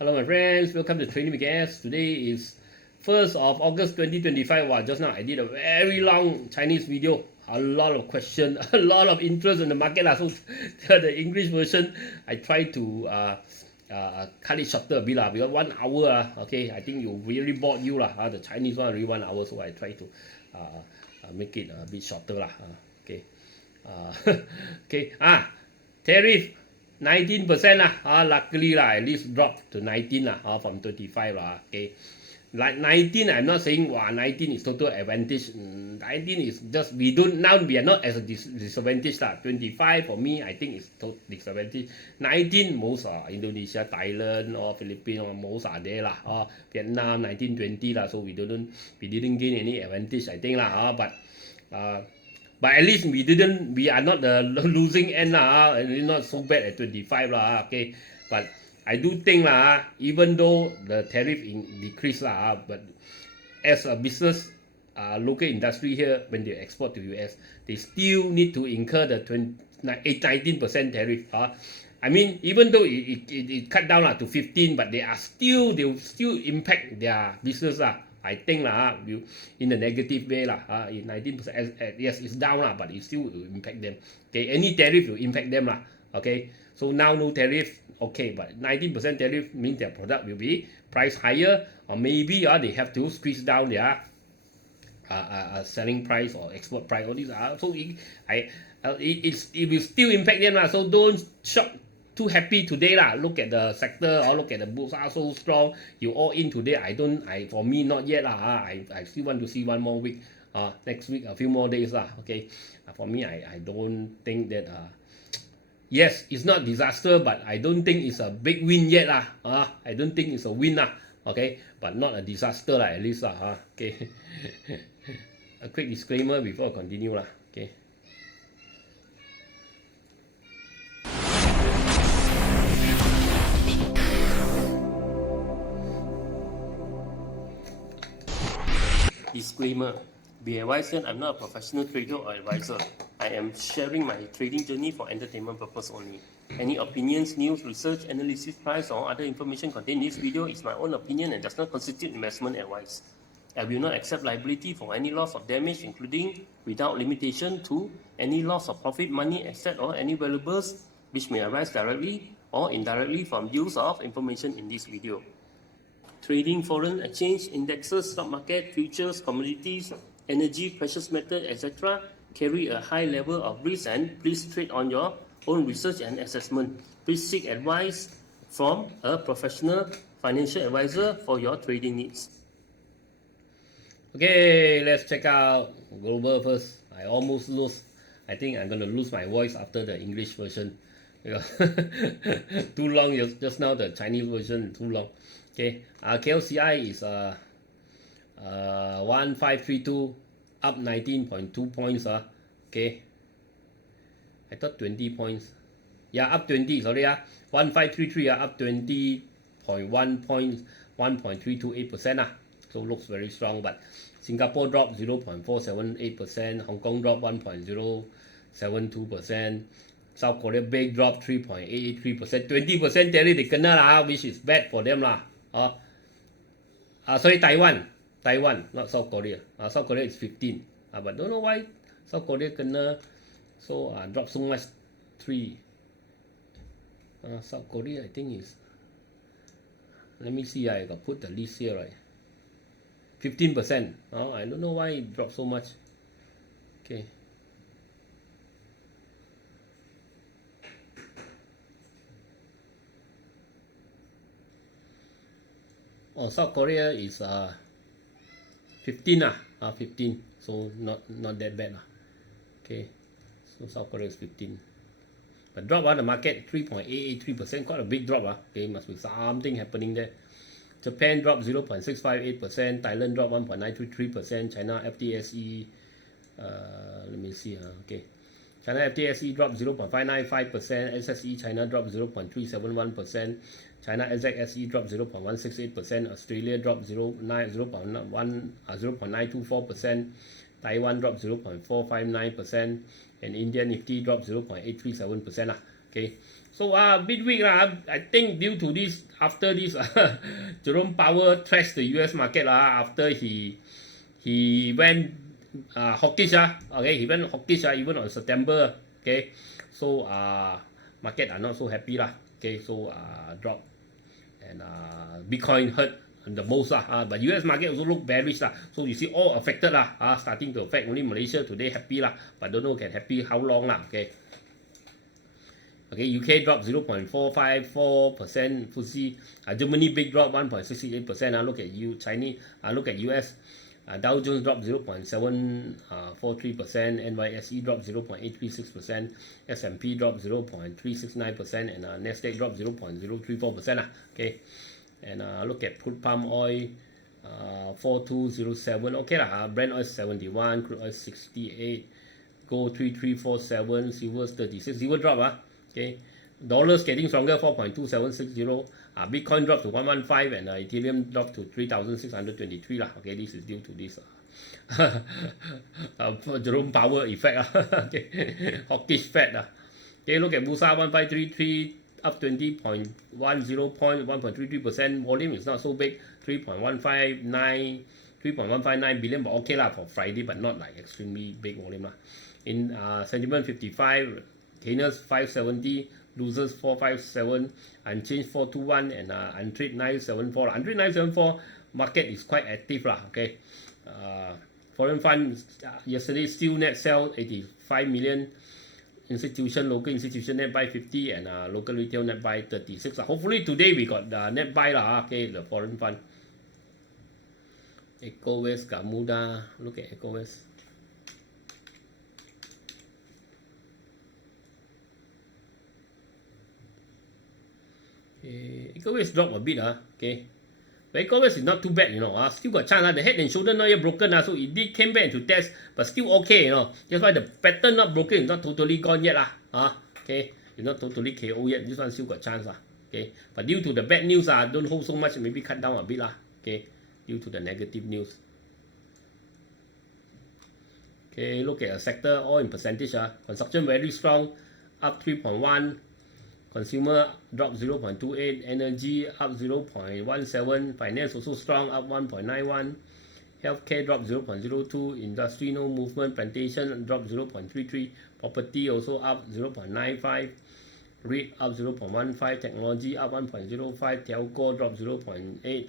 Hello my friends, welcome to Training BKS. Today is 1st of August 2025. Wow, just now I did a very long Chinese video. A lot of questions, a lot of interest in the market. So the English version, I try to cut it shorter a bit because 1 hour. Okay, I think you really bored you the Chinese one really 1 hour, so I try to make it a bit shorter okay. Okay. Tariff 19% luckily at least dropped to 19 from 25 okay. Like 19, I'm not saying 19 is total advantage. 19 is just we are not as a disadvantage 25 for me I think is total disadvantage. 19 most are Indonesia, Thailand or Philippines or most are there Vietnam 19, 20 so we didn't gain any advantage I think but at least we are not the losing end not so bad at 25 okay. But I do think even though the tariff decrease but as a business local industry here, when they export to US, they still need to incur the 19% tariff. I mean, even though it cut down to 15, but they will still impact their business I think in a negative way 19% yes it's down but it still will impact them. Okay, any tariff will impact them okay. So now no tariff, okay, but 19% tariff means their product will be priced higher, or maybe they have to squeeze down their selling price or export price. All these so it will still impact them so don't shock too happy today Look at the sector or look at the books so strong. You all in today. For me not yet I still want to see 1 more week. Next week a few more days okay. For me I don't think that yes it's not disaster, but I don't think it's a big win yet I don't think it's a win okay, but not a disaster at least okay. A quick disclaimer before I continue okay. Disclaimer. Be advised that I'm not a professional trader or advisor. I am sharing my trading journey for entertainment purpose only. Any opinions, news, research, analysis, price or other information contained in this video is my own opinion and does not constitute investment advice. I will not accept liability for any loss or damage, including without limitation to any loss of profit, money, asset or any valuables which may arise directly or indirectly from use of information in this video. Trading foreign exchange, indexes, stock market, futures, commodities, energy, precious metal, etc. carry a high level of risk, and please trade on your own research and assessment. Please seek advice from a professional financial advisor for your trading needs. Okay, let's check out global first. I almost lost. I think I'm going to lose my voice after the English version. Too long just now, the Chinese version too long. Okay, KLCI is 1532 up 19.2 points okay. I thought 20 points. Up 20, sorry 1533 up 20.1 points, 1.328%. So looks very strong, but Singapore dropped 0.478%, Hong Kong dropped 1.072%, South Korea big drop 3.883%, 20% tariff they kena which is bad for them sorry, Taiwan, not South Korea. South Korea is 15, but don't know why South Korea kena so drop so much 3. South Korea I think is, let me see, I got put the list here 15%. I don't know why it dropped so much. Okay. South Korea is 15 15, so not that bad okay. So South Korea is 15, but drop the market 3.883%, quite a big drop okay, must be something happening there. Japan dropped 0.658%, Thailand dropped 1.933%, China FTSE let me see okay. China FTSE dropped 0.595%, SSE China dropped 0.371%, China SXSE dropped 0.168%, Australia dropped 0.924%, Taiwan dropped 0.459%, and Indian Nifty dropped 0.837%. Okay, so midweek I think due to this, after this Jerome Powell trashed the US market after he went hawkish okay, he went hawkish even on September. Okay, so market are not so happy okay, so drop, and Bitcoin hurt the most but US market also look bearish so you see all affected starting to affect. Only Malaysia today happy but don't know can happy how long okay. Okay, UK dropped 0.454%. FTSE, Germany big drop 1.68%. Look at Chinese. Look at US. Dow Jones dropped 0.743%. NYSE dropped 0.836%. S&P dropped 0.369%, and Nasdaq dropped 0.034%. Okay, and look at crude palm oil. 4207. Okay Brent oil 71. Crude oil 68. Gold 3347. Silver 36. Silver drop Okay, dollars getting stronger, 4.2760. Bitcoin dropped to 115, and Ethereum dropped to 3,623 Okay, this is due to this Jerome Powell effect okay, hawkish Fed Okay, look at BURSA 1533 up 20.10 points, 1.33%. Volume is not so big, 3.159 billion, but okay for Friday, but not like extremely big volume In sentiment 55. Gainers 570, losers 457, unchanged 421, and untrade 974. Untrade 974, market is quite active okay. Foreign funds yesterday still net sell 85 million. Local institution net buy 50, and local retail net buy 36. Hopefully today we got net buy okay, the foreign fund. EcoWest, GAMUDA, look at EcoWest. EcoWest drop a bit okay, but EcoWest is not too bad still got chance the head and shoulder not yet broken so it did came back to test, but still okay that's why the pattern not broken, it's not totally gone yet okay, it's not totally KO yet, this one still got chance okay, but due to the bad news don't hold so much, maybe cut down a bit okay, due to the negative news. Okay, look at a sector all in percentage construction very strong, up 3.1. Consumer dropped 0.28, energy up 0.17, finance also strong, up 1.91, healthcare dropped 0.02, industry no movement, plantation dropped 0.33, property also up 0.95, REIT up 0.15, technology up 1.05, telco dropped 0.8,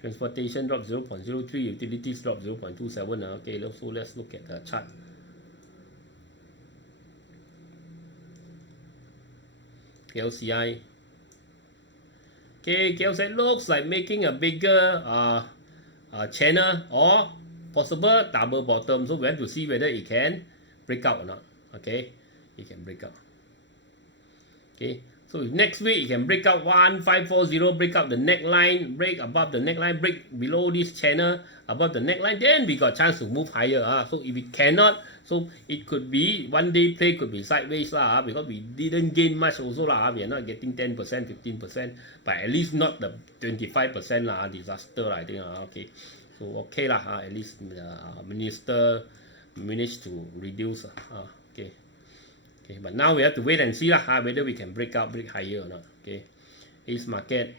transportation dropped 0.03, utilities dropped 0.27. Okay, so let's look at the chart. KLCI. Okay, KLCI looks like making a bigger channel or possible double bottom. So we have to see whether it can break out or not. Okay, it can break out. Okay, so if next week it can break out 1540, break out the neckline, break above the neckline, break below this channel, above the neckline, then we got chance to move higher. So if it cannot, so it could be one day play, could be sideways because we didn't gain much also we are not getting 10%, 15%, but at least not the 25% disaster I think okay, so okay at least the minister managed to reduce okay. Okay, but now we have to wait and see whether we can break higher or not. Okay, Ace market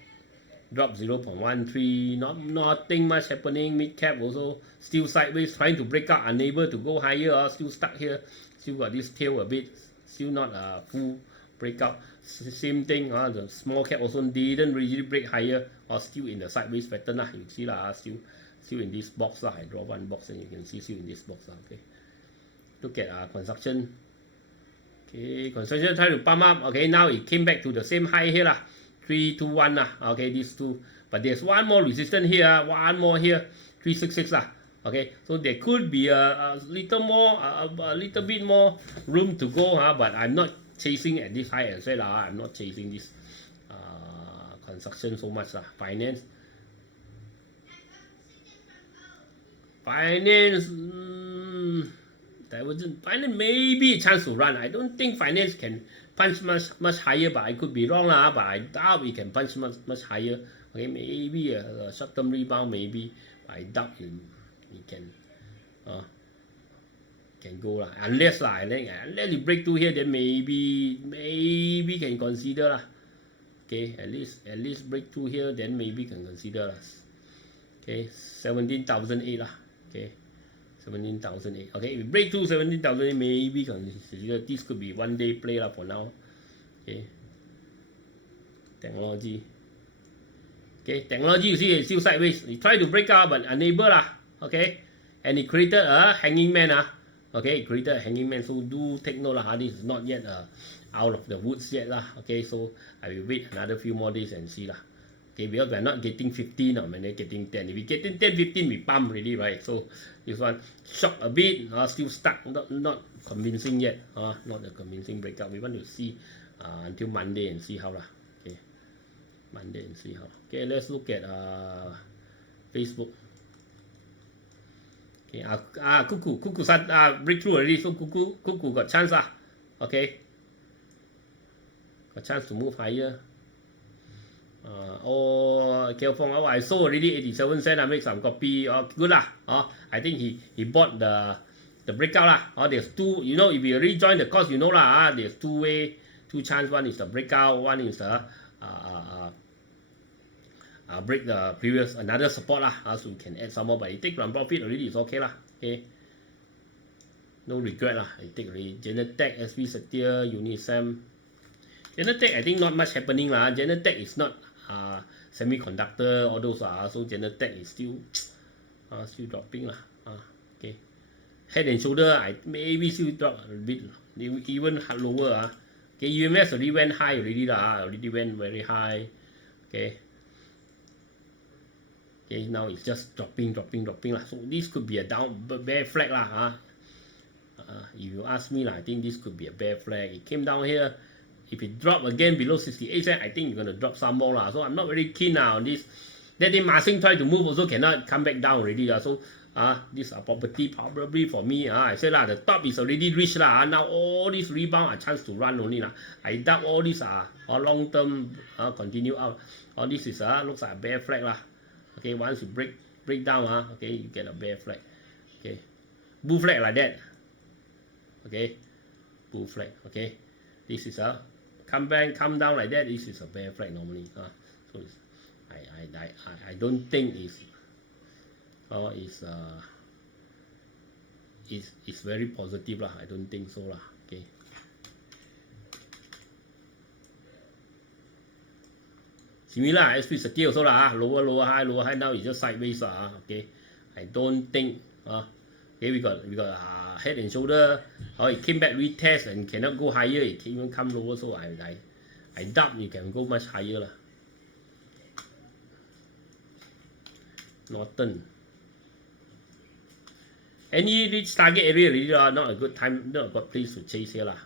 dropped 0.13, nothing much happening. Mid cap also still sideways, trying to break out, unable to go higher, still stuck here, still got this tail a bit, still not a full breakout. Same thing, the small cap also didn't really break higher, or still in the sideways pattern you see still in this box I draw one box and you can see still in this box okay. Look at construction. Okay, construction trying to pump up. Okay, now it came back to the same high here 321 okay, these two, but there's one more resistance here, one more here, 366 okay, so there could be a little more, a little bit more room to go but I'm not chasing at this high as well I'm not chasing this construction so much finance divergent finance maybe a chance to run. I don't think finance can punch much higher, but I could be wrong but I doubt it can punch much higher. Okay, maybe a short-term rebound maybe, but I doubt it can. can go lah. Unless you break through here, then maybe can consider lah. Okay, at least break through here, then maybe can consider lah. Okay, 17,008 lah. Okay, 17,008. Okay, if we break through 17,008, maybe consider this could be one day play lah for now. Okay, technology. Okay, technology you see it's still sideways. It tried to break out but unable lah. Okay, and it created a hanging man ah. Okay, it created a hanging man. So do take note lah. This is not yet out of the woods yet lah. Okay, so I will wait another few more days and see lah. Okay, because we are not getting 15 or we're getting 10. If we getting 10, 15, we pump already, right? So this one shock a bit, still stuck, not convincing yet. Not a convincing breakout. We want to see until Monday and see how lah. Okay, Monday and see how. Okay, let's look at Facebook. Okay, Kuku breakthrough already, so Kuku got chance lah. Okay, got chance to move higher. Kelfong, I sold already 87 cents. I make some copy. Good lah. I think he bought the breakout lah. There's two. You know, if you rejoin the course, you know lah. There's two chance. One is the breakout. One is the break the previous another support lah. So you can add some more. But you take from profit already. It's okay lah. Okay. No regret lah. I take already. Genetech, SV Setia, Unisem. Genetech, I think not much happening lah. Genetech is not semiconductor, all those so Genetech is still dropping lah. Okay, Head and Shoulder, I maybe still drop a bit, even lower. Okay, UMS already went high already lah. Already went very high. Okay. Okay, now it's just dropping lah. So this could be a bear flag lah. If you ask me lah, I think this could be a bear flag. It came down here. If it drop again below 68 cents, I think you're gonna drop some more lah. So I'm not very keen now on this. That day Marsing tried to move also cannot come back down already lah. So these are property probably for me. I said lah, the top is already reached lah. Now all these rebound are chance to run only lah. I doubt all these are long term continue out. All this is looks like a bear flag lah. Okay, once you break down okay, you get a bear flag. Okay, bull flag like that. Okay, bull flag. Okay, this is come down like that. This is a bear flag normally. So it's, I don't think it's very positive lah. I don't think so lah. Okay. Similar, SP Setia also lah. Lower high. Now it's just sideways lah. Okay. I don't think. Okay, we got Head and Shoulder. It came back retest and cannot go higher. It can even come lower. So I doubt you can go much higher lah. Norton. Any reach target area really not a good time, not a good place to chase here lah.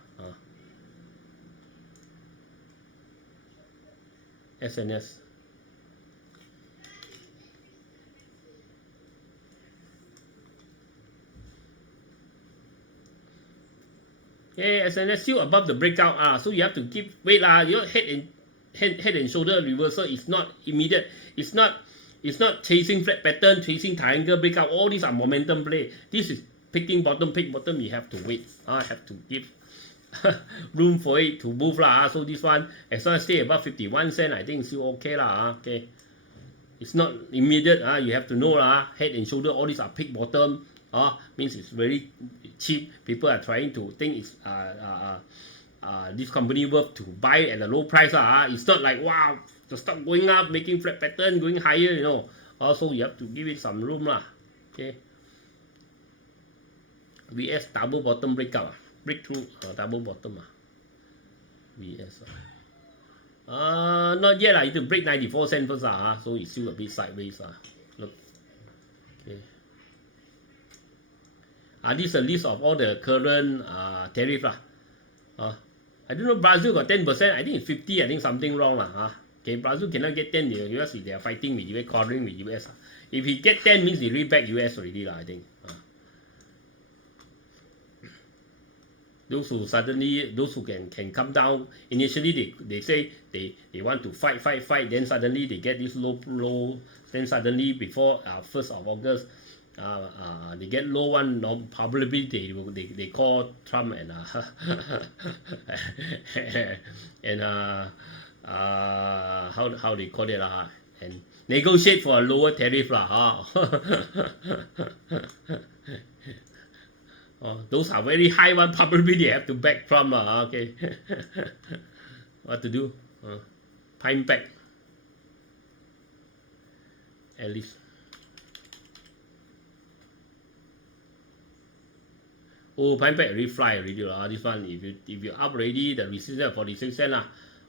SNS. Okay, SNS still above the breakout. So you have to keep wait lah. Your head and shoulder reversal is not immediate. It's not chasing flat pattern, chasing triangle breakout. All these are momentum play. This is picking bottom, pick bottom. You have to wait. Have to give room for it to move lah. So this one, as long as stay above 51 cents, I think it's still okay lah. Okay, it's not immediate. You have to know lah. Head and shoulder, all these are pick bottom. Means it's very cheap. People are trying to think it's this company worth to buy at a low price. It's not like wow, to stop going up, making flat pattern, going higher, you know. Also you have to give it some room lah. Okay. VS double bottom breakout, breakthrough double bottom VS. Not yet lah. You have to break 94 cents first so it's still a bit sideways Look. Okay. This is a list of all the current tariff lah. I don't know, Brazil got 10%. I think it's 50. I think something wrong lah. Okay, Brazil cannot get 10. The US, they are fighting with US, quarreling with US. If he get 10, means they reback US already lah. I think. Those who can come down. Initially, they say they want to fight. Then suddenly they get this low. Then suddenly before 1st of August. they get low one, no, probably they call Trump and and how they call it and negotiate for a lower tariff those are very high one, probably they have to back Trump okay. What to do? Time back at least. Oh, Pine back already fly already this one. If you up already, the resistance 46 cents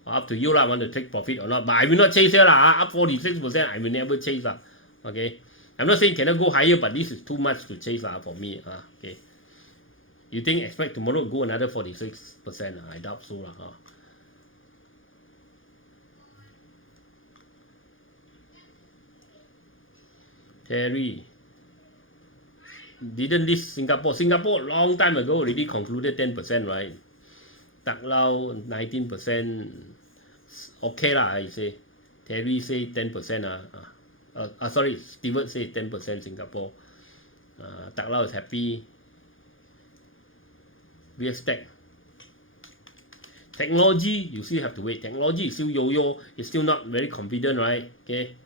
up to you want to take profit or not. But I will not chase here up 46%. I will never chase Okay, I'm not saying cannot go higher, but this is too much to chase for me Okay, you think expect tomorrow go another 46%? I doubt so Terry didn't list Singapore. Singapore long time ago already concluded 10%, right? Tak Lao 19%. Okay I say. Terry say 10%. Sorry, Stewart say 10% Singapore. Tak Lao is happy. VS Tech. Technology, you still have to wait. Technology is still yo-yo. It's still not very confident, right? Okay.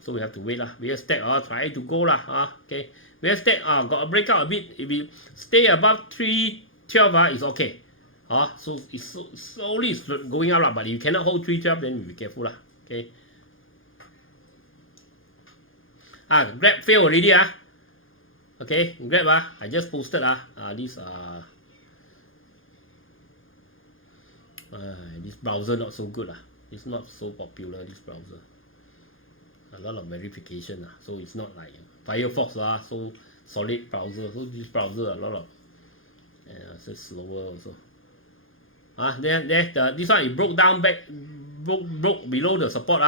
So we have to wait VS Tech try to go okay. VS Tech got a breakout a bit. If we stay above 312 it's okay. So it's slowly going up but if you cannot hold 312 then be careful okay. Grab fail already okay. Grab I just posted this browser not so good it's not so popular, this browser. A lot of verification so it's not like Firefox so solid browser. So this browser a lot of it's just slower also. This one it broke down back, broke below the support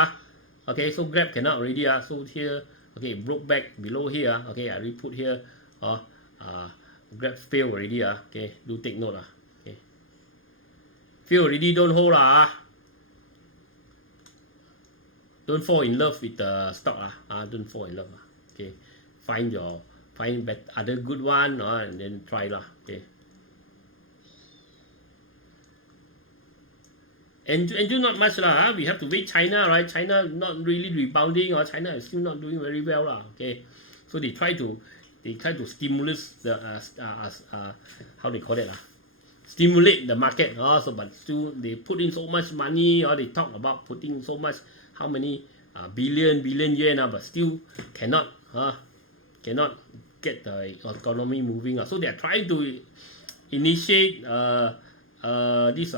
okay. So Grab cannot already so here okay, broke back below here okay. I already put here Grab fail already okay. Do take note okay. Fail already, don't hold don't fall in love with the stock don't fall in love okay. Find other good one and then try okay. And do not much we have to wait China, right? China not really rebounding or China is still not doing very well okay. So they try to stimulate the how they call it stimulate the market so but still they put in so much money they talk about putting so much how many billion yen but still cannot get the economy moving so they are trying to initiate this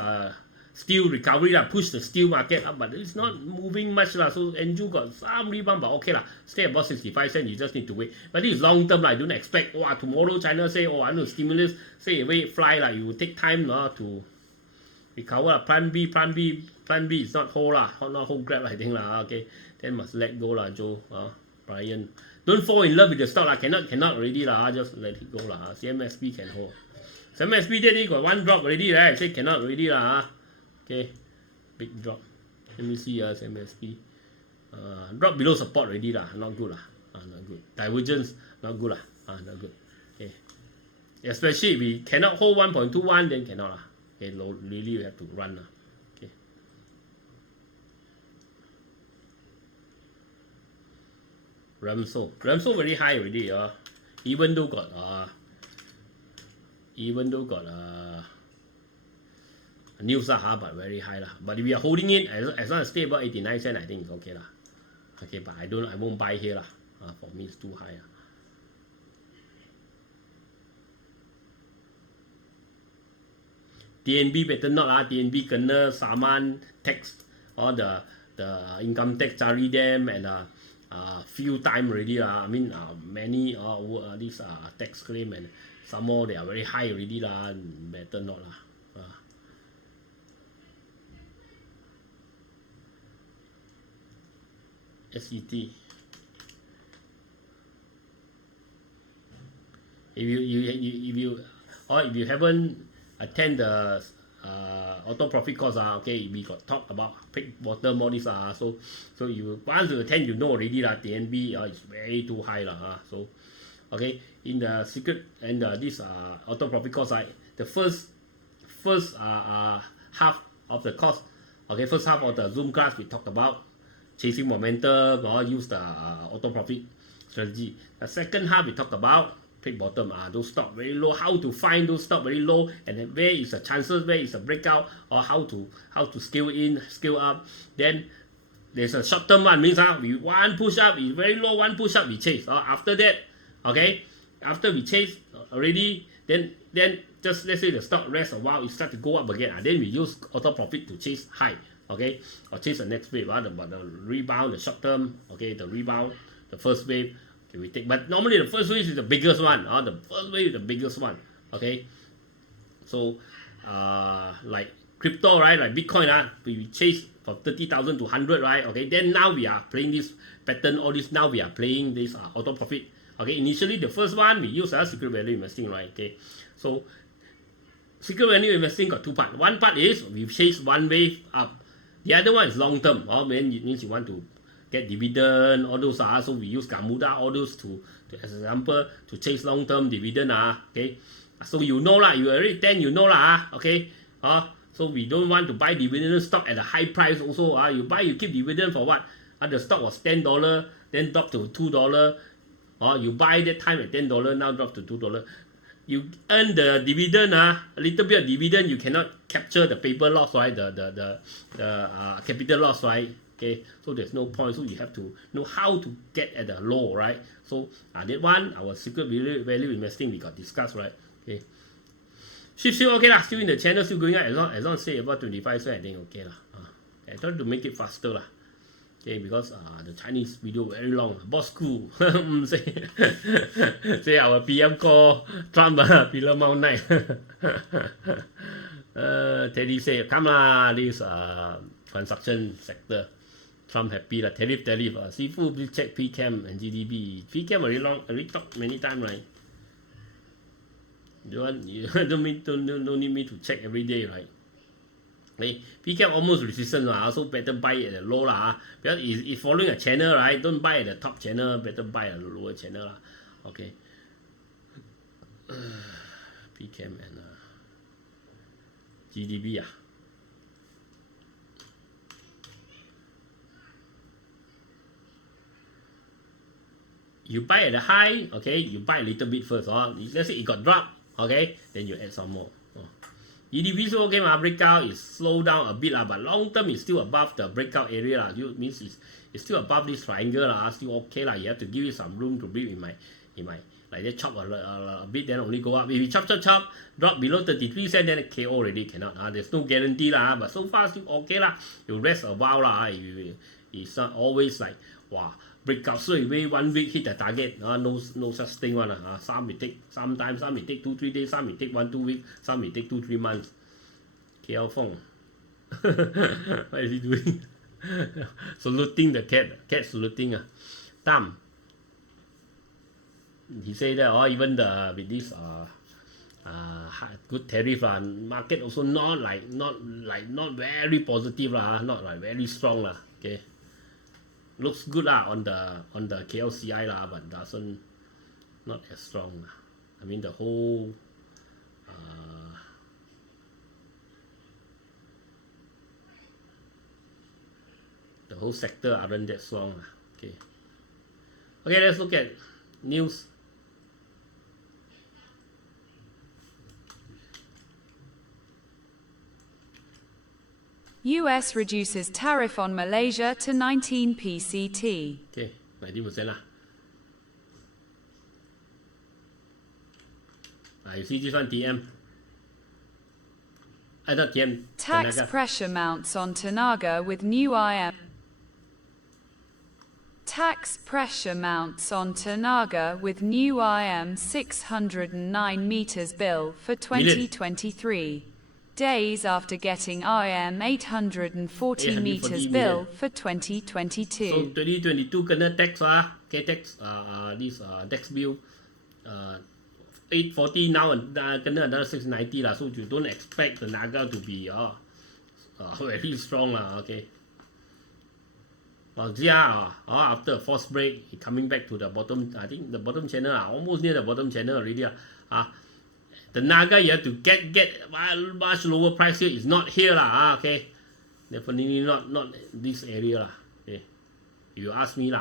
steel recovery push the steel market up but it's not moving much so Andrew got some rebound but okay stay above 65 cents. You just need to wait but this is long term I don't expect tomorrow China say I want to stimulate say wait fly you will take time to recover. Plan B is not hold not hold Grab I think okay. Then must let go Joe Brian. Don't fall in love with the stock cannot already just let it go CMSB can hold. CMSB did got one drop already I say cannot already okay. Big drop. Let me see CMSB drop below support already not good not good. Divergence not good not good okay. Especially if we cannot hold 1.21 then cannot okay. Really you have to run okay. Ramso very high already even though got news but very high but if we are holding it as long as stay about 89 cents I think it's okay okay. But I won't buy here for me it's too high TNB better not TNB kena saman tax the income tax cari them and few time already I mean many these tax claim and some more they are very high already better not SET if you haven't attend the auto profit course okay. We got talk about pick bottom all this so you once you attend you know already TNB is very too high so Okay, in the secret and this auto profit course, the first half of the course, okay, first half of the Zoom class we talked about chasing momentum or use the auto profit strategy. The second half we talked about pick bottom, those stock very low, how to find those stock very low, and then where is the chances, where is the breakout, or how to scale in, scale up. Then there's a short term one, means we one push up is very low, one push up we chase. After that, okay, after we chase already, then just let's say the stock rests a while, it start to go up again. Then we use auto profit to chase high, okay, or chase the next wave. The rebound, the short term, okay, the rebound, the first wave. Okay, we take, but normally the first wave is the biggest one. The first wave is the biggest one. Okay, so like crypto, right? Like Bitcoin, we chase from 30,000 to 100, right? Okay, then now we are playing this pattern. All this now we are playing this auto profit. Okay, initially the first one we use secret value investing, right? Okay, so secret value investing got two parts. One part is we chase one wave up. The other one is long term. Means you want to get dividend, all those so we use GAMUDA, all those to as example to chase long term dividend. Okay, so you know lah, you already you know lah. Okay, so we don't want to buy dividend stock at a high price also. You buy, you keep dividend for what? The stock was $10, then drop to $2. You buy that time at $10, now drop to $2. You earn the dividend, a little bit of dividend, you cannot capture the paper loss, right? The capital loss, right? Okay, so there's no point. So you have to know how to get at the low, right? So that one, our secret value investing, we got discussed, right? Okay. Still okay lah, still in the channel, still going up, as long as say about 25, so I think okay lah. I try to make it faster lah. Okay, because the Chinese video very long. Boss cool. say our PM call Trump pillar mount night. Teddy say, come lah, this construction sector. Trump happy lah. Tariff. Seafood, please check PCAM and GDP. PCAM already talked many times, right? You don't need me to check every day, right? Okay, PCAM almost resistant, so better buy at the low lah. Because it's following a channel, right? Don't buy at the top channel, better buy at the lower channel lah. Okay. PCAM and GDP. You buy at the high, okay, you buy a little bit first. Let's say it got dropped, okay, then you add some more. EDP so okay, breakout is slow down a bit, but long term is still above the breakout area. Means it's still above this triangle, still okay. You have to give it some room to breathe in my like they chop a bit, then only go up. If you chop, drop below 33 cents, then KO already cannot. There's no guarantee, but so far still okay. You rest a while. It's not always like, wow, breakout straight away 1 week hit the target. No such thing one. Some may take sometimes, some may take 2-3 days, some may take 1-2 weeks, some may take 2-3 months. KL Fong. What is he doing? Saluting the cat saluting. Tam. He say that even with this good tariff market also not very positive not like very strong okay. Looks good on the KLCI but doesn't not as strong. I mean the whole sector aren't that strong. Okay, let's look at news. US reduces tariff on Malaysia to 19 PCT. Okay, 19% lah. You see this one, TM. I thought TM. Tax Tenaga. Pressure mounts on Tenaga with new IM. Tax pressure mounts on Tenaga with new IM 609 meters bill for 2023. Days after getting IM 840 meters bill for 2022. So 2022 kena tax K-tax this tax bill 840 now kena another 690 so you don't expect the Naga to be very strong okay. after a force break, coming back to the bottom, I think the bottom channel, almost near the bottom channel already. The Naga, you have to get much lower price here. It's not here, okay. Definitely not this area, okay. If you ask me,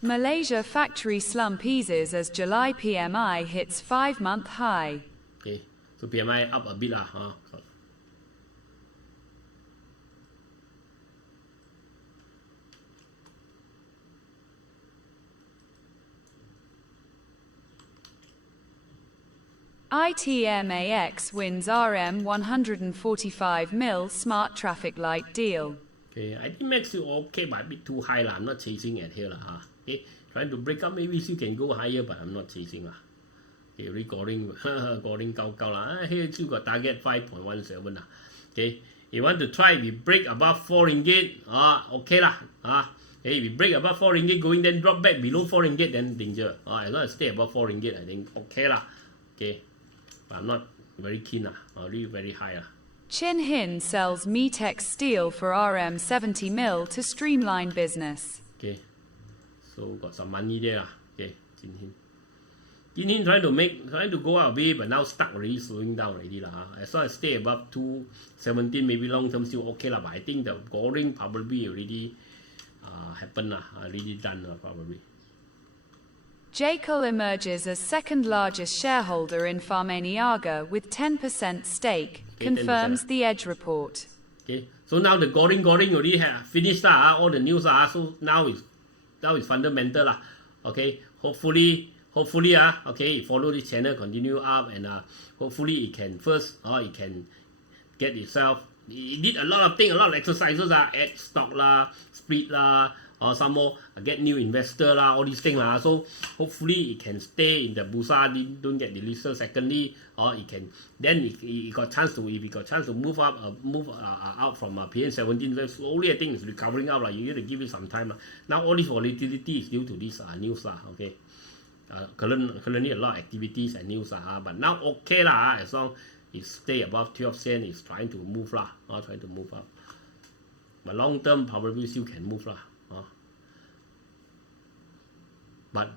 Malaysia factory slump eases as July PMI hits 5-month high. Okay, so PMI up a bit, ITMAX wins RM 145 mil smart traffic light deal. Okay, ITMAX is okay, but a bit too high. I'm not chasing at here. Okay, trying to break up, maybe still can go higher, but I'm not chasing. Okay, recording, here still got target 5.17. Okay, you want to try, we break above 4 ringgit. Okay okay, we break above 4 ringgit, going then drop back below 4 ringgit, then danger. As long as stay above 4 ringgit, I think okay Okay, but I'm not very keen really very high CHINHIN sells Metex steel for RM 70 mil to streamline business. Okay, so got some money there. Okay, CHINHIN trying to go out a bit, but now stuck already, slowing down already As long as stay above 217, maybe long term still okay but I think the goring probably already happened already done probably. JCL emerges as second largest shareholder in Farmaniaga with 10% stake, confirms 10%. The Edge report. Okay, so now the goring already have finished all the news so now it's fundamental okay, hopefully okay, follow this channel, continue up, and hopefully it can it can get itself. It did a lot of things, a lot of exercises add stock split or some more get new investor all these things so hopefully it can stay in the BURSA, don't get delisted. Secondly, or it can then it got chance to, if it got chance to move up out from PN17, slowly I think it's recovering up you need to give it some time now all this volatility is due to this news okay. Currently a lot of activities and news but now okay as long it stay above 12 cents, it's trying to move trying to move up, but long term probably still can move but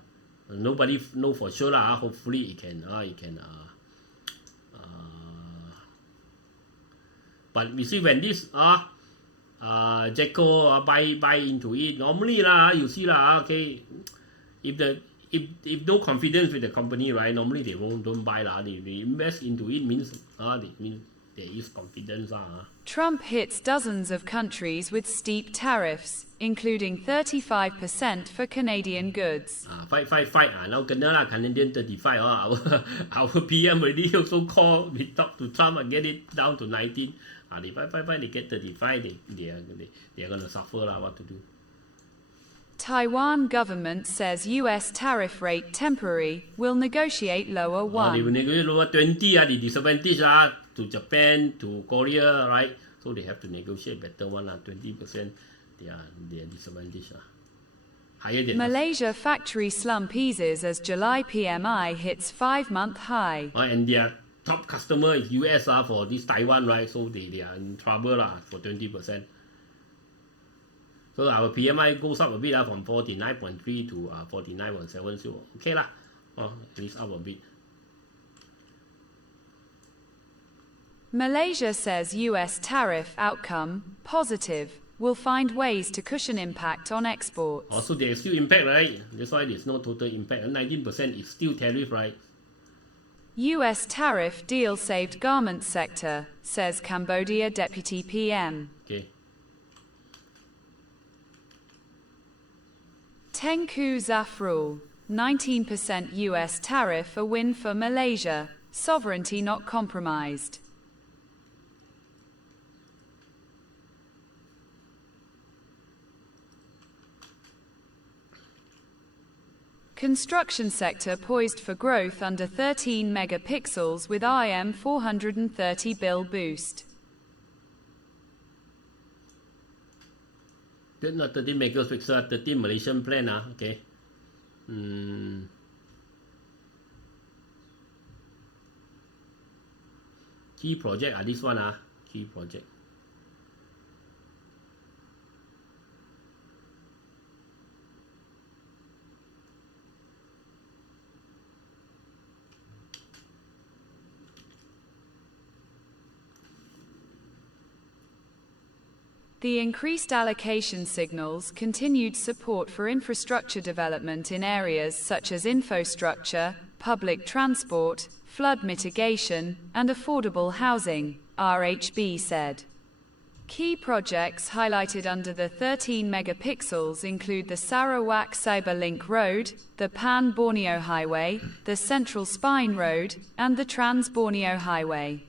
nobody know for sure hopefully it can but we see when this Jacko buy into it normally you see okay, if no confidence with the company, right, normally they don't buy they invest into it means there is confidence Trump hits dozens of countries with steep tariffs, including 35% for Canadian goods. Fight now Canadian 35 our PM already also call, we talk to Trump and get it down to 19. They fight they get 35, they are gonna suffer what to do. Taiwan government says US tariff rate temporary, will negotiate lower 1. They will negotiate lower 20 the disadvantage to Japan, to Korea, right? So they have to negotiate better one 20% their disadvantage higher than Malaysia factory slump eases as July PMI hits 5-month high. And their top customer is US for this Taiwan, right? So they are in trouble for 20%. So our PMI goes up a bit from 49.3 to 49.7. So okay at least up a bit. Malaysia says US tariff outcome positive, will find ways to cushion impact on exports. Also there's still impact, right? That's why there's no total impact. 19% is still tariff, right? US tariff deal saved garment sector, says Cambodia Deputy PM. Okay. Tengku Zafrul, 19% US tariff a win for Malaysia, sovereignty not compromised. Construction sector poised for growth under 13 megapixels with IM 430 bill boost. Not 13 megapixel, 13 Malaysian plan okay. Key project this one key project. The increased allocation signals continued support for infrastructure development in areas such as infrastructure, public transport, flood mitigation, and affordable housing, RHB said. Key projects highlighted under the 13 megapixels include the Sarawak Cyber Link Road, the Pan-Borneo Highway, the Central Spine Road, and the Trans-Borneo Highway.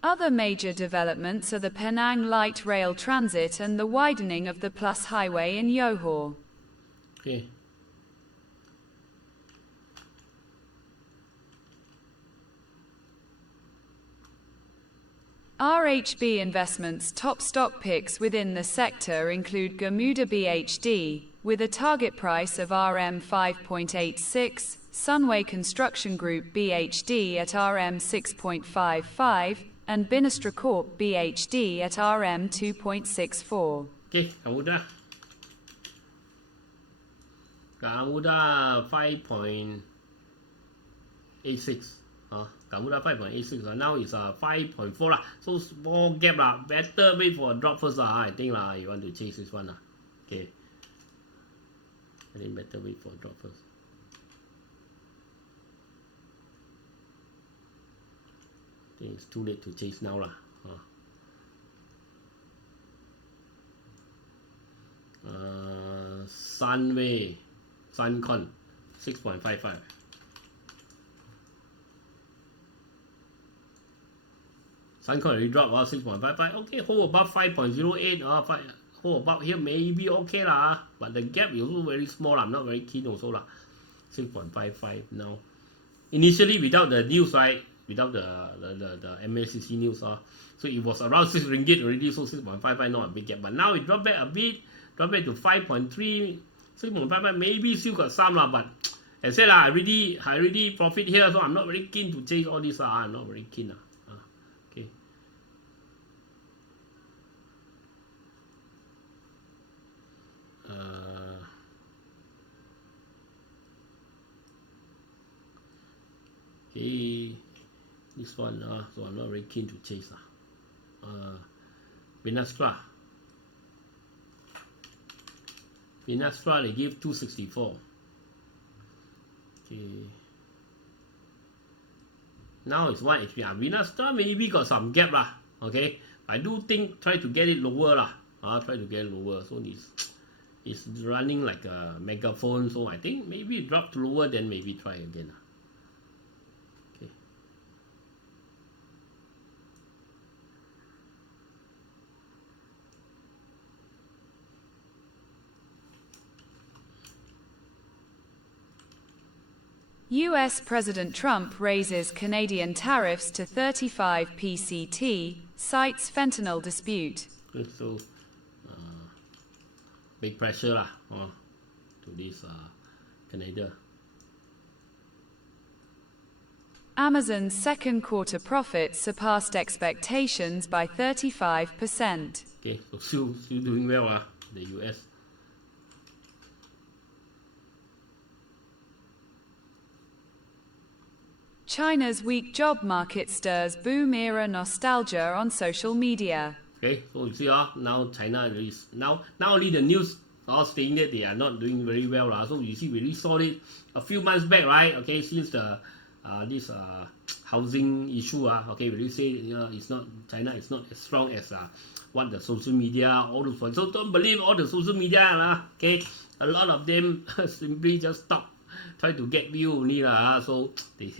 Other major developments are the Penang Light Rail Transit and the widening of the Plus Highway in Johor. Okay. RHB Investments' top stock picks within the sector include GAMUDA BHD, with a target price of RM 5.86, Sunway Construction Group BHD at RM 6.55, and Binestra Corp BHD at RM 2.64. Okay, GAMUDA. GAMUDA 5.86. GAMUDA 5.86. Now it's 5.4 lah. So small gap lah. Better wait for a drop first lah. I think lah. You want to chase this one lah. Okay. I think better wait for a drop first. I think it's too late to chase now lah. Sunway, SUNCON, 6.55. SUNCON already dropped 6.55. Okay, hold above 5.08. Hold above here maybe okay lah. But the gap is also very small lah. I'm not very keen also lah. 6.55 now. Initially without the news, right? Without the MACC news, so it was around 6 ringgit already, so 6.55 not a big gap. But now it dropped back a bit, dropped back to 5.3, 6.55 maybe still got some lah. But as I said lah, I already profit here, so I'm not very keen to chase all this lah. I'm not very keen lah. Okay. Okay. This one, so I'm not very keen to chase. Binestra, they give 264. Okay. Now it's 1 HP. Binestra maybe got some gap lah. Okay. I do think try to get it lower lah. Try to get it lower. So it's running like a megaphone. So I think maybe it dropped lower, then maybe try again. US President Trump raises Canadian tariffs to 35 PCT, cites fentanyl dispute. Okay, so big pressure lah, to this Canada. Amazon's second quarter profits surpassed expectations by 35%. Okay, so still doing well, the US. China's weak job market stirs boom era nostalgia on social media. Okay, so you see, now China is now only the news are saying that they are not doing very well, so you see we really saw it a few months back, right? Okay, since the this housing issue, okay, we really say it's not, China is not as strong as what the social media all those ones. So don't believe all the social media, okay? A lot of them simply just stop. Try to get view only so they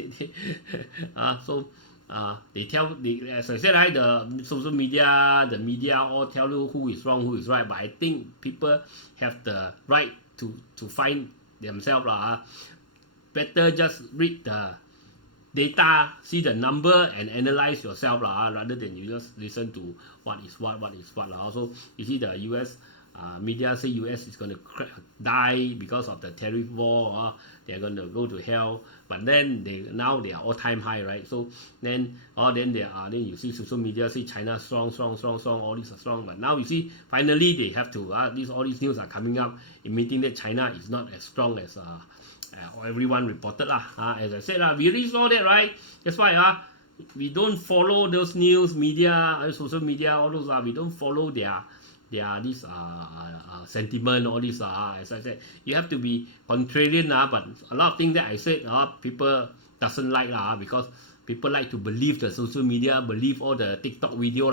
tell, as I said, right, the social media, the media all tell you who is wrong, who is right. But I think people have the right to find themselves better just read the data, see the number, and analyze yourself rather than you just listen to what is what. Also, you see the US media say US is going to die because of the tariff war, they're going to go to hell. But then now they are all-time high, right? So then then you see social media say China strong, all these are strong. But now you see finally they have to all these news are coming up, admitting that China is not as strong as everyone reported as I said we already saw that, right? That's why we don't follow those news media, social media, all those we don't follow their this sentiment, all this as I said, you have to be contrarian but a lot of things that I said people doesn't like because people like to believe the social media, believe all the TikTok video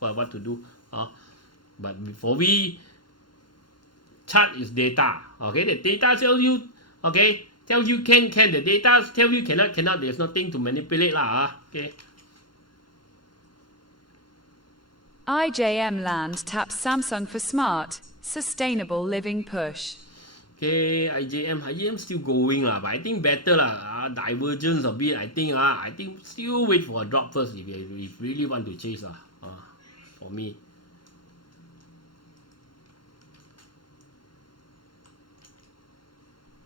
what to do but before we chart is data, okay? The data tells you, okay, tells you can, the data tell you cannot, there's nothing to manipulate okay. IJM Land taps Samsung for smart, sustainable living push. Okay, IJM still going but I think better divergence a bit. I think still wait for a drop first if you really want to chase for me.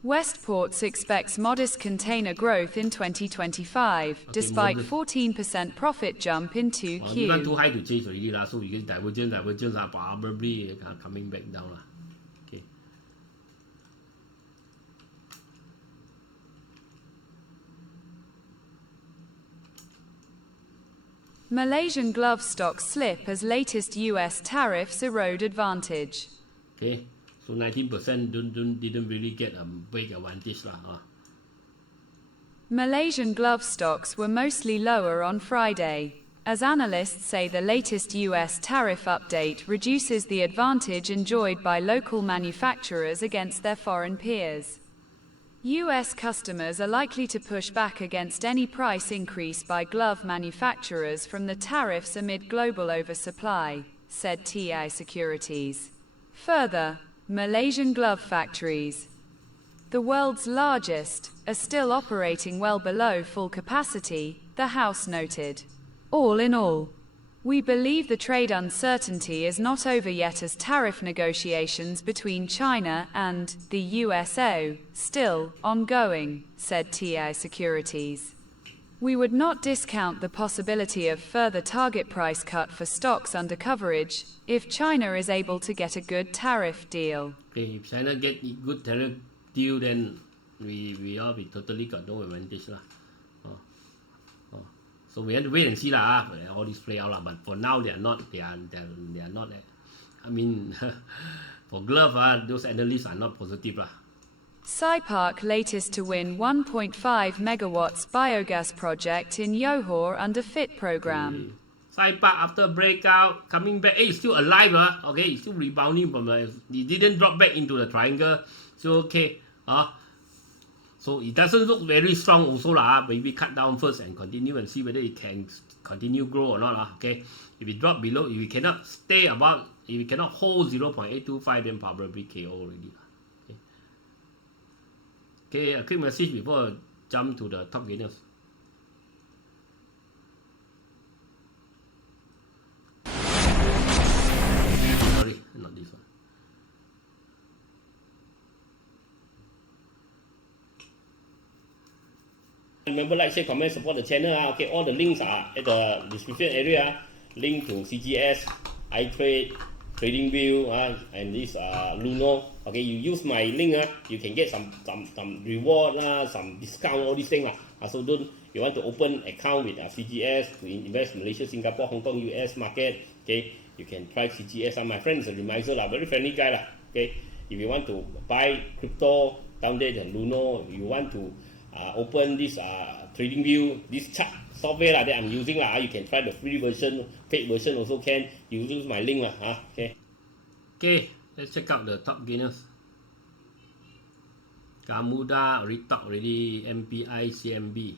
Westports expects modest container growth in 2025, despite 14% profit jump in 2Q. You got too high to chase already so you get divergence are probably coming back down okay. Malaysian glove stocks slip as latest US tariffs erode advantage. Okay. So 19% didn't really get a big advantage Malaysian glove stocks were mostly lower on Friday, as analysts say the latest US tariff update reduces the advantage enjoyed by local manufacturers against their foreign peers. US customers are likely to push back against any price increase by glove manufacturers from the tariffs amid global oversupply, said TI Securities. Further, Malaysian glove factories, the world's largest, are still operating well below full capacity, the House noted. All in all, we believe the trade uncertainty is not over yet as tariff negotiations between China and the USA still ongoing, said TI Securities. We would not discount the possibility of further target price cut for stocks under coverage if China is able to get a good tariff deal. Okay, if China get a good tariff deal, then we totally got no advantage So we have to wait and see all this play out but for now they are not. I mean, for glove those analysts are not positive SciPark latest to win 1.5 megawatts biogas project in Johor under FIT program. SciPark after breakout coming back, it's still alive okay, it's still rebounding from it didn't drop back into the triangle, so okay so it doesn't look very strong also maybe cut down first and continue and see whether it can continue grow or not okay. If it drop below, if it cannot stay above, if it cannot hold 0.825 then probably KO already okay, a quick message before I jump to the top gainers. Sorry, not this one. Remember, like, share, comment, support the channel okay, all the links are at the description area. Link to CGS, iTrade, TradingView and this Luno. Okay, you use my link you can get some reward some discount, all these things so you want to open account with CGS to invest Malaysia, Singapore, Hong Kong, US market, okay, you can try CGS my friend is a reminder very friendly guy okay. If you want to buy crypto down there, the Luno, you want to open this TradingView, this chart software that I'm using you can try the free version, paid version also can. You use my link okay. Okay, let's check out the top gainers. GAMUDA already talked already, MPI, CIMB.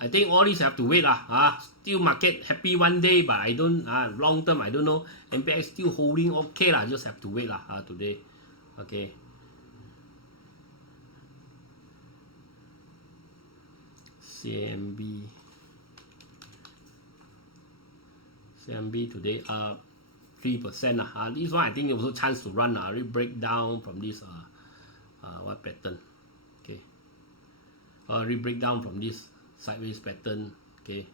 I think all these have to wait still market happy one day, but I don't long term I don't know. MPI still holding okay just have to wait today. Okay. CIMB today up 3% this one I think also chance to run break down from this what pattern, okay, break down from this sideways pattern, okay,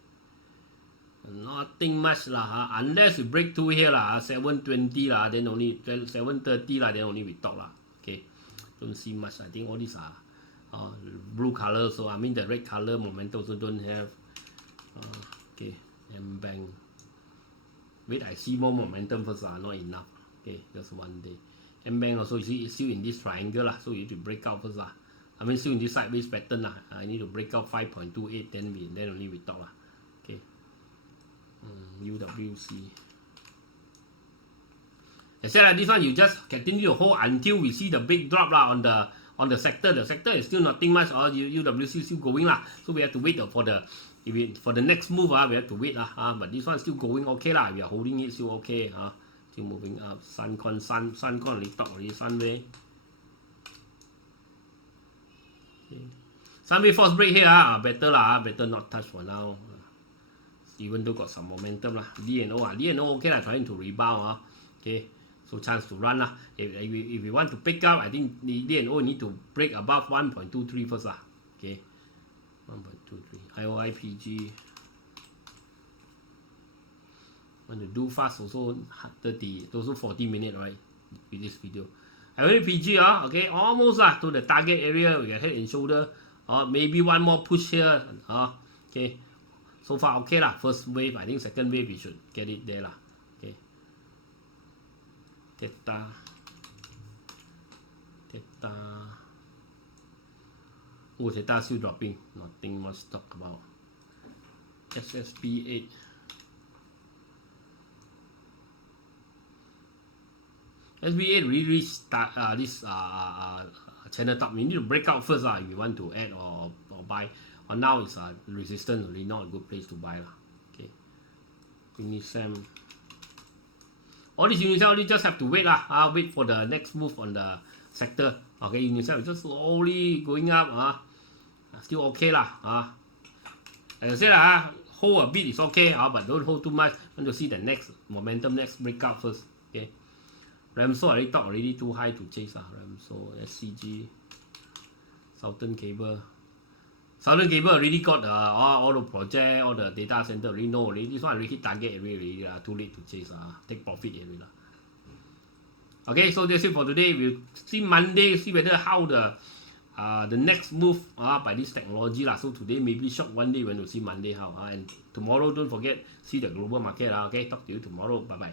nothing much unless we break through here 720 then only 730 then only we talk okay, don't see much. I think all these are blue color, so I mean the red color momentum also don't have. Okay, AMBANK. Wait, I see more momentum first, not enough. Okay, just one day. AMBANK also you see it's still in this triangle so you need to break out first I mean still in this sideways pattern I need to break out 5.28 then only we talk okay. UWC. I said this one you just continue to hold until we see the big drop on the sector. The sector is still nothing much. UWC is still going so we have to wait for the next move. We have to wait but this one is still going okay we are holding it still okay still moving up. SUNCON already talk already. Sunway. Okay. Sunway force break here better better not touch for now. Even though got some momentum DNO okay trying to rebound okay. So chance to run if we want to pick up, I think the DNO need to break above 1.23 first okay, 1.23. IOIPG want to do fast also 30, also 40 minutes right with this video. IOIPG okay, almost to the target area. We get head and shoulder maybe one more push here okay. So far okay first wave. I think second wave we should get it there okay. THETA. Oh, THETA still dropping. Nothing much to talk about. SSP8. SB8 really start this channel top. We need to break out first if you want to add or buy. Or now it's resistance, really not a good place to buy okay. UNISAM. All these UNISAM you just have to wait wait for the next move on the sector. Okay, UNISAM is just slowly going up still okay as I said hold a bit is okay but don't hold too much. Want to see the next momentum, next breakout first. Okay. Ramso already talked already too high to chase Ramso, SCG, Southern Cable. Southern Cable already got all the project, all the data center already know already. This one already hit target area already too late to chase take profit area Okay, so that's it for today. We'll see Monday, see whether how the next move by this technology So today maybe short one day when we see Monday how and tomorrow don't forget see the global market okay. Talk to you tomorrow. Bye bye.